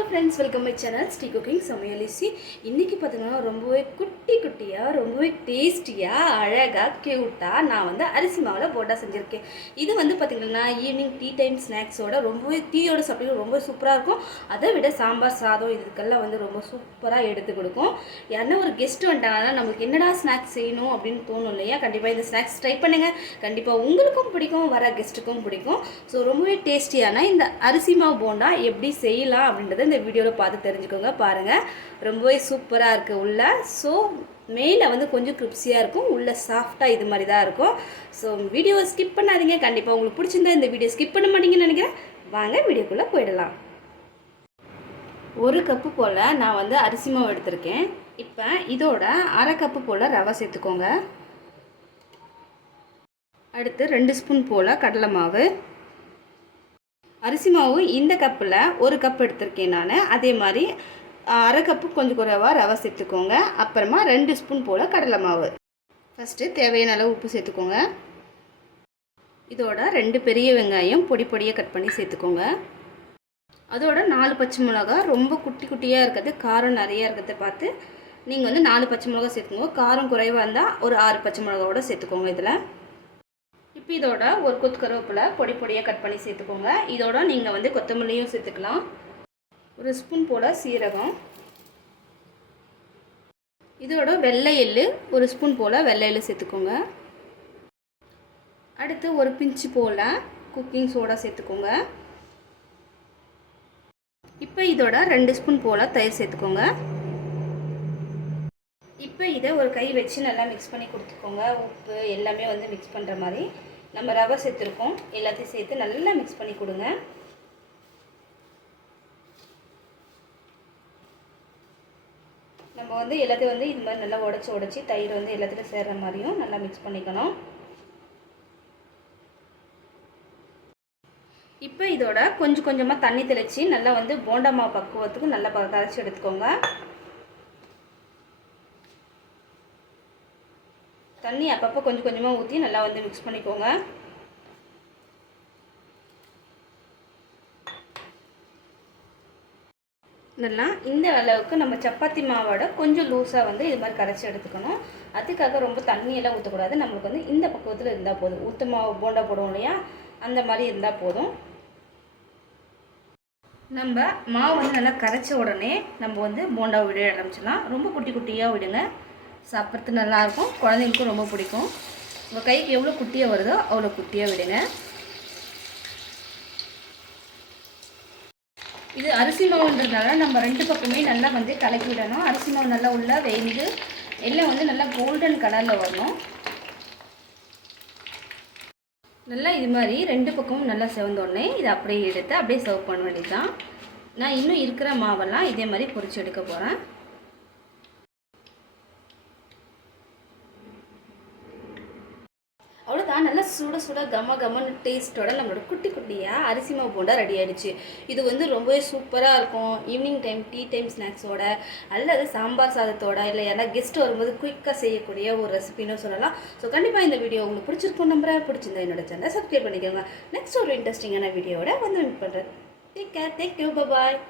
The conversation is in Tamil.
Hello friends, welcome my channel Sri cooking சமையலிசி. இன்றைக்கி பார்த்தீங்கன்னா ரொம்பவே குட்டியாக ரொம்பவே டேஸ்டியாக அழகாக க்யூட்டாக நான் வந்து அரிசி மாவில் போண்டா செஞ்சுருக்கேன். இது வந்து பார்த்திங்கன்னா ஈவினிங் டீ டைம் ஸ்நாக்ஸோட ரொம்பவே டீயோட சாப்பிட்டு ரொம்ப சூப்பராக இருக்கும். அதை விட சாம்பார் சாதம் இதுக்கெல்லாம் வந்து ரொம்ப சூப்பராக எடுத்து கொடுக்கும். யாருன்னா ஒரு கெஸ்ட் வந்துட்டாங்கன்னா நம்மளுக்கு என்னடா ஸ்நாக்ஸ் செய்யணும் அப்படின்னு தோணும் இல்லையா? கண்டிப்பாக இந்த ஸ்நாக்ஸ் ட்ரை பண்ணுங்கள். கண்டிப்பாக உங்களுக்கும் பிடிக்கும், வர கெஸ்ட்டுக்கும் பிடிக்கும். ஸோ ரொம்பவே டேஸ்டியான இந்த அரிசி மாவு போண்டா எப்படி செய்யலாம் அப்படின்றத இந்த வீடியோவில் பார்த்து தெரிஞ்சுக்கோங்க. பாருங்கள், ரொம்பவே சூப்பராக இருக்குது உள்ள. ஸோ மேலே வந்து கொஞ்சம் கிரிப்ஸியாக இருக்கும், உள்ளே சாஃப்டாக இது மாதிரி தான் இருக்கும். ஸோ வீடியோவை ஸ்கிப் பண்ணாதீங்க. கண்டிப்பாக உங்களுக்கு பிடிச்சிருந்தா இந்த வீடியோ ஸ்கிப் பண்ண மாட்டீங்கன்னு நினைக்கிறேன். வாங்க வீடியோக்குள்ளே போயிடலாம். 1 கப்பு போல் நான் வந்து அரிசி மாவு எடுத்திருக்கேன். இப்போ இதோட 1/2 கப்பு போல் ரவை சேர்த்துக்கோங்க. அடுத்து 2 ஸ்பூன் போல் கடலை மாவு. அரிசி மாவு இந்த கப்பில் 1 கப் எடுத்திருக்கேன் நான். அதே மாதிரி 1/2 கப்பு கொஞ்சம் குறைவாக ரவை சேர்த்துக்கோங்க. அப்புறமா 2 ஸ்பூன் போல் கடலை மாவு. ஃபஸ்ட்டு தேவையான அளவு உப்பு சேர்த்துக்கோங்க. இதோட 2 பெரிய வெங்காயம் பொடியாக கட் பண்ணி சேர்த்துக்கோங்க. அதோட 4 பச்சை மிளகா, ரொம்ப குட்டியாக இருக்கிறது, காரம் நிறையா இருக்கிறத பார்த்து நீங்கள் வந்து 4 பச்சை மிளகா சேர்த்துக்கோங்க. காரம் குறைவாக இருந்தால் ஒரு 6 பச்சை மிளகாவோட சேர்த்துக்கோங்க. இதில் இப்போ இதோட ஒரு கொத்து கருவேப்பிலை பொடியாக கட் பண்ணி சேர்த்துக்கோங்க. இதோட நீங்கள் வந்து கொத்தமல்லியும் சேர்த்துக்கலாம். 1 ஸ்பூன் போல் சீரகம். இதோட வெள்ளை எள்ளு 1 ஸ்பூன் போல் வெள்ளை எள்ளு சேர்த்துக்கோங்க. அடுத்து ஒரு பிஞ்சு போல் குக்கிங் சோடா சேர்த்துக்கோங்க. இப்போ இதோட 2 ஸ்பூன் போல் தயிர் சேர்த்துக்கோங்க. இப்போ இதை ஒரு கை வச்சு நல்லா மிக்ஸ் பண்ணி கொடுத்துக்கோங்க. உப்பு எல்லாமே வந்து மிக்ஸ் பண்ணுற மாதிரி. நம்ம ரவை சேர்த்துருக்கோம், எல்லாத்தையும் சேர்த்து நல்லா மிக்ஸ் பண்ணி கொடுங்க. நம்ம வந்து எல்லாத்தையும் வந்து இது மாதிரி நல்லா உடச்சி தயிர் வந்து எல்லாத்துலையும் சேர்கிற மாதிரியும் நல்லா மிக்ஸ் பண்ணிக்கணும். இப்போ இதோட கொஞ்சமாக தண்ணி தெளித்து நல்லா வந்து போண்டா மாவு பக்குவத்துக்கு நல்லா கரைச்சி எடுத்துக்கோங்க. தண்ணி அப்பப்போ கொஞ்சமாக ஊற்றி நல்லா வந்து மிக்ஸ் பண்ணிக்கோங்க. நல்லா இந்த அளவுக்கு நம்ம சப்பாத்தி மாவோட கொஞ்சம் லூஸாக வந்து இது மாதிரி கரைச்சி எடுத்துக்கணும். அதுக்காக ரொம்ப தண்ணியெல்லாம் ஊற்றக்கூடாது. நம்மளுக்கு வந்து இந்த பக்குவத்தில் இருந்தால் போதும். ஊற்ற மாவு போண்டா போடுவோம் இல்லையா, அந்த மாதிரி இருந்தால் போதும். நம்ம மாவு வந்து நல்லா கரைச்ச உடனே நம்ம வந்து போண்டா விட ஆரம்பிச்சிடலாம். ரொம்ப குட்டியாக விடுங்க. சாப்பிட்றதுக்கு நல்லாயிருக்கும், குழந்தைங்களுக்கும் ரொம்ப பிடிக்கும். உங்கள் கைக்கு எவ்வளோ குட்டியாக வருதோ அவ்வளோ குட்டியாக விடுங்க. இது அரிசி மாவுன்றதுனால நம்ம 2 பக்கமே நல்லா வந்து கலக்கி விடணும். அரிசி மாவு நல்லா உள்ள வெந்து எல்லாம் வந்து நல்லா கோல்டன் கலரில் வரணும். நல்லா இது மாதிரி 2 பக்கமும் நல்லா செவந்தோடனே இதை அப்படியே எடுத்து அப்படியே சர்வ் பண்ண வேண்டியது தான். நான் இன்னும் இருக்கிற மாவெல்லாம் இதே மாதிரி பொரிச்சு எடுக்க போகிறேன். அவ்வளோதான், நல்லா சுட கமன்னு டேஸ்ட்டோட நம்மளோட குட்டியாக அரிசி மாவு போண்டா ரெடி ஆகிடுச்சு. இது வந்து ரொம்பவே சூப்பராக இருக்கும். ஈவினிங் டைம் டீ டைம் ஸ்நாக்ஸோட அல்லது சாம்பார் சாதத்தோட இல்லை யாரா கெஸ்ட் வரும்போது குயிக்காக செய்யக்கூடிய ஒரு ரெசிபின்னு சொல்லலாம். ஸோ கண்டிப்பாக இந்த வீடியோ உங்களுக்கு பிடிச்சிருக்கும் நம்புறேன். பிடிச்சிருந்தா என்னோட சேனலை சப்ஸ்கிரைப் பண்ணிக்கோங்க. நெக்ஸ்ட் ஒரு இன்ட்ரெஸ்டிங்கான வீடியோவோட வந்து மீட் பண்ணுறேன். Take care, take you, bye.